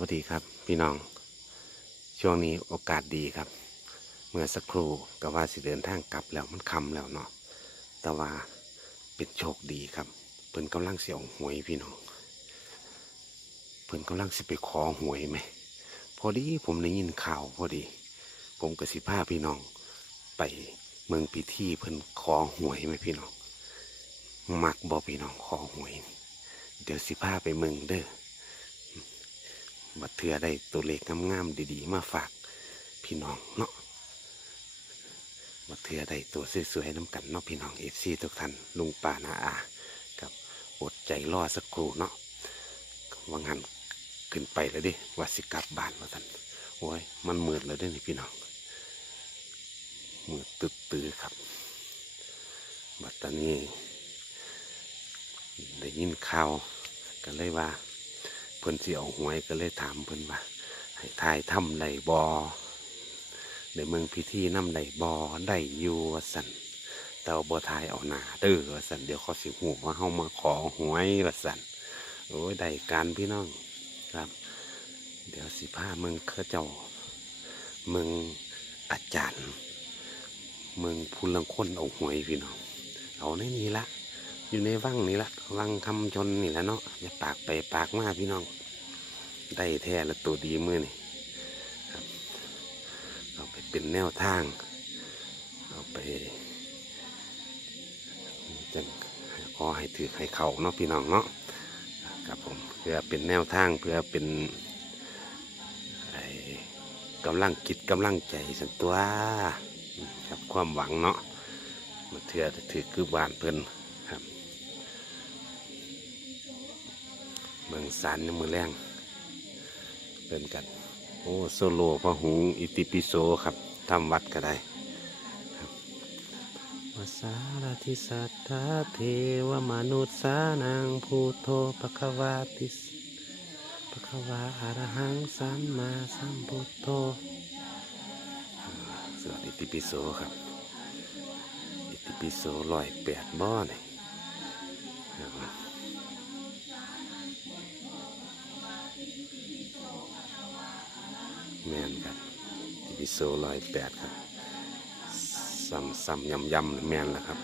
วัสดีครับ พี่น้อง ช่วงนี้โอกาสดีครับ เมื่อสักครู่ก็ว่าสิเดินทางกลับแล้วมันคำแล้วเนาะแต่ว่าเป็นโชคดีครับเพิ่นกำลังเสียงหวยพี่น้องเพิ่นกำลังสิไปขอหวยไหมพอดีผมได้ยินข่าวพอดี ผมกับสิพาพี่น้อง ไปเมืองพิธีเพิ่นขอหวยไหมพี่น้องมักบอพี่น้องขอหวย เดี๋ยวสิพาไปเมืองเด้อ บัดเทือได้ตัวเลขงามๆดีๆ มาฝากพี่น้องเนาะบัดเทือได้ตัวสวยๆน้ำกันเนาะพี่น้องเอฟซีทุกท่านลุงป่านาอากับอดใจรอสักครู่เนาะว่างันขึ้นไปแล้วดิว่าสิกลับบ้านมาสันโอ้ยมันมืดแล้วด้อนี่พี่น้องมืดตึ๊ดตื้อครับ บัดตอนนี้ได้ยินข่าวกันเลยว่า พิ่นสิเอาหวยก็เลยถามเพิ่นว่าให้ทายถ้ำใดบอในเมืองพิธีน้ำใดบอได้อยู่วสันแต่ว่าบ่ทายเอาหนาเด้อวสันเดี๋ยวเขาสิหูว่าเฮามาขอหวยวสันโอ้ยได้การพี่น้องครับ เดี๋ยวสิพาเมืองเขาเจ้าเมืองอาจารย์ เมืองพูลังคนเอาหวยพี่น้อง เอาในนี้ละ อยู่ในวังนี่ละวังคำชนนี่แหละเนาะอย่าปากไปปากมาพี่น้อง ได้แท้และตัวดีมือนี่ครับเอาไปเป็นแนวทาง เอาไปจังขอให้ถือให้เขาเนาะพี่น้องเนาะครับผมเพื่อเป็นแนวทางเพื่อเป็นกำลังคิดกำลังใจสันตัวครับความหวังเนาะมาเถื่อถือคือบานเพิ่น สารในมือแรงเป็นกัน โอ้โซโลพระหุงอิติปิโสครับทำวัดก็ได้ครับวสารทิสัทธาเทวมนุษย์สานังภูโทปะคะวาติสปะคะวาอารหังสัมมาสัมพุทโธสวดอิติปิโสครับ อิติปิโสร้อยแปดบ่อนี่ แมนครับทีพีโซลอยแปดครับซ้ำซ้ำยำยำแมนแล้วครับ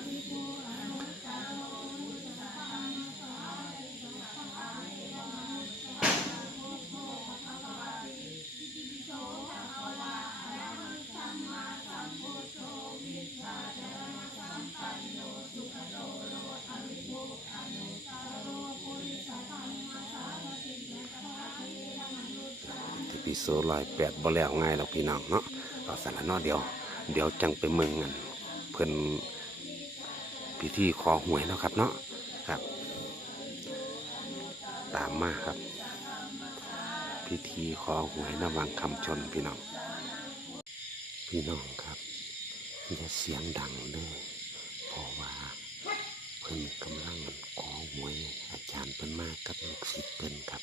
ปีโซลอยแปดบ่แล้วง่ายหรอกพี่น้องเนาะเอาสารนาะเดี๋ยว เดี๋ยวจังไปเมืองกันเพิ่นพิธีขอหวยเนาะครับเนาะครับ ตามมาครับ พิธีขอหวยนวังคำชนพี่น้อง พี่น้องครับอย่าเสียงดังเด้อเพราะว่าเพิ่นกำลังขอหวยอาจารย์เพิ่นมากับลูกศิษย์เพิ่นครับ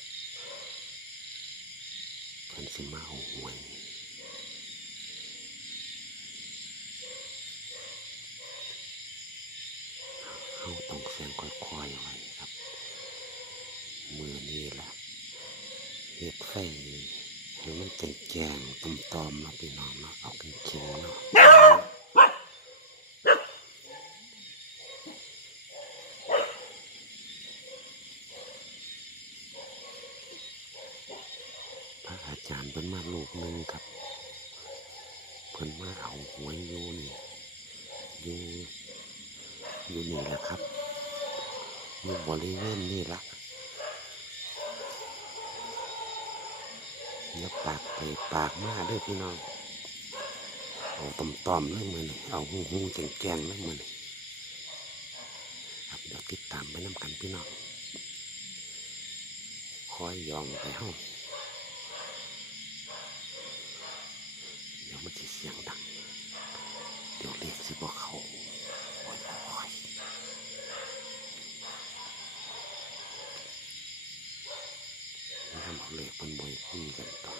นสิมาเอาหวยเขาต้องเสียงค่อยๆไว้ครับ มือนี้ล่ะเฮ็ดไฟให้มันเป็นแจ้งๆตอมๆเนาะพี่น้องเนาะเอากันเข็งเนาะพระอาจารย์เพิ่นมาลูกหนึ่งครับ เพิ่นมาเอาหวยอยู่นี่อยู่อยู่นี่แหละครับอยู่บริเวณนี่ละอย่าปากไปปากมาเด้อพี่น้อง เอาตอมตอมๆเรื่องมือนี่เอาหูหูแจงแกงเรื่องมือนี่ครับเดี๋ยวติดตามไปน้ำกันพี่น้อง คอยยองไปห้อง เดี๋ยวมันจะเสียงดัง เดี๋ยวเรียกสิบอกเขาโอ้ยโอ้ยทำเอาเหล็กเป็นบอยคุยกันต่อ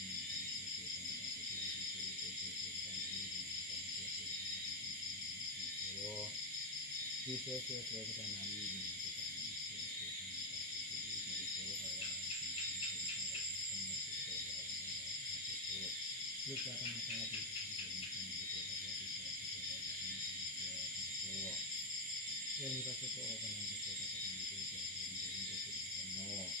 Yang dipasukan orang yang dipasukan itu, yang dipasukan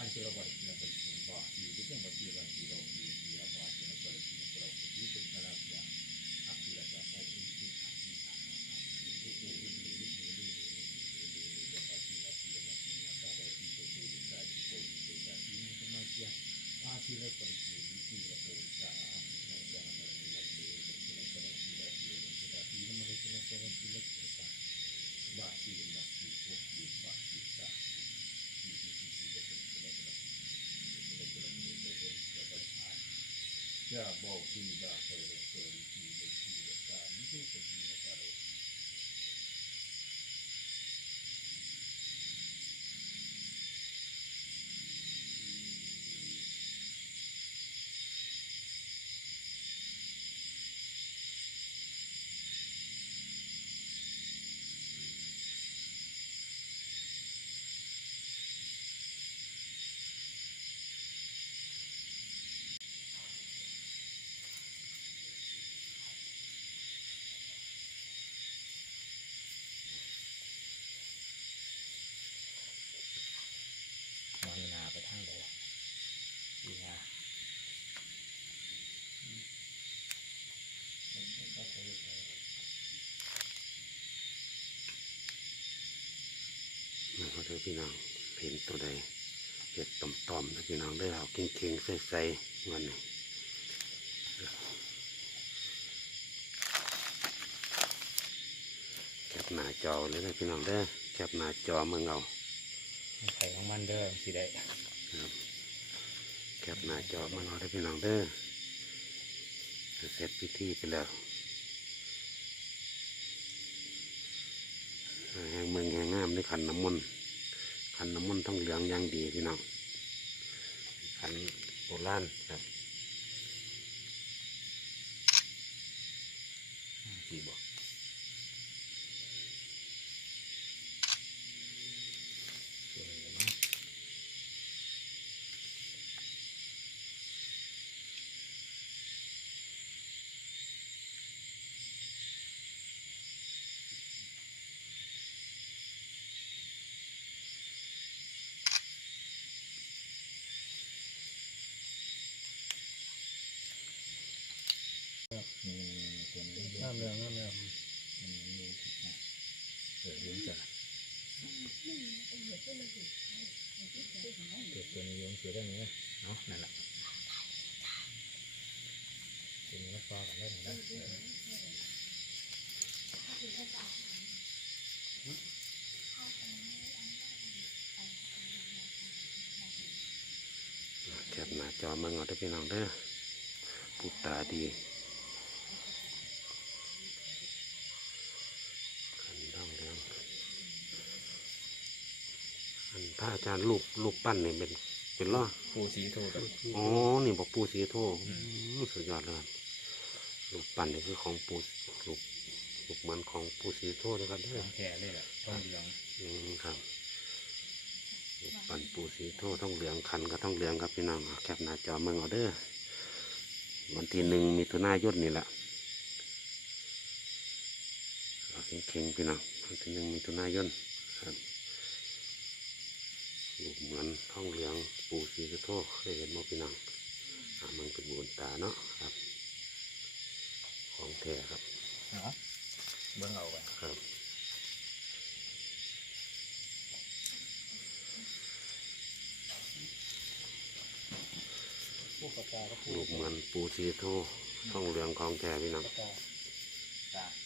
அடுத்த ஒரு படத்தில் படிச்சு வா இதுக்கு நம்ம கீழே ball team back. น้องเห็นตัวใดเห็ดต่อมๆนะพี่น้องได้อเอาเก่งๆใส่ๆวันนี้แคปหน้าจอเลยนะพี่น้องเด้อแคปหน้าจอเมืองเอาไข่ของมันเด้อสิได้ครับแคปหน้าจอเมืองเอาได้อพี่น้องเด้อเสร็จพิธีไปแล้วแห่งเมืองแห่งงามด้วยขันน้ำมนต์ ขันน้ำมันท้องเหลืองอย่างดีพี่น้องขันโบราณครับื่องนี้เนาะนั่นแหละกินแล้วฟอกับเรื่องนี้แคบหน้าจอมาเงาได้พี่น้องเด้อปุตตาดีขันร่องเรื่องอันพระอาจารย์ลูกลูกปั้นนี่เป็น เป็นล่อปูสีโทกับ อ๋อ นี่บอกปูสีโทอืมสุดยอดเลยครับรูปปั้นนี่คือของปูรูปรูปเหมือนของปูสีโทนะครับเด้อแก่เลยแหละทองเหลืองอืมครับรูปปั้นปูสีโทท้องเหลืองคันก็ท้องเหลืองครับพี่น้องเอาแคปหน้าจอเมืองเอาเด้อวันที่หนึ่งมิถุนายนนี่แหละเอาเข่งๆพี่น้องวันที่หนึ่งมิถุนายนครับ รูปเหมือนท้องเหลืองปูสีโทเคยเห็นมั้พี่น้องอ่ามันเป็นบุญตาเนาะครับ ของแท้ครับเนาะเบิ่งเอาไปครับผู้ประกาศก็ผู้รูปเหมือนปูสีโทท้องเหลืองของแท้พี่น้องประกาศจ้าที่หันเบิ่ง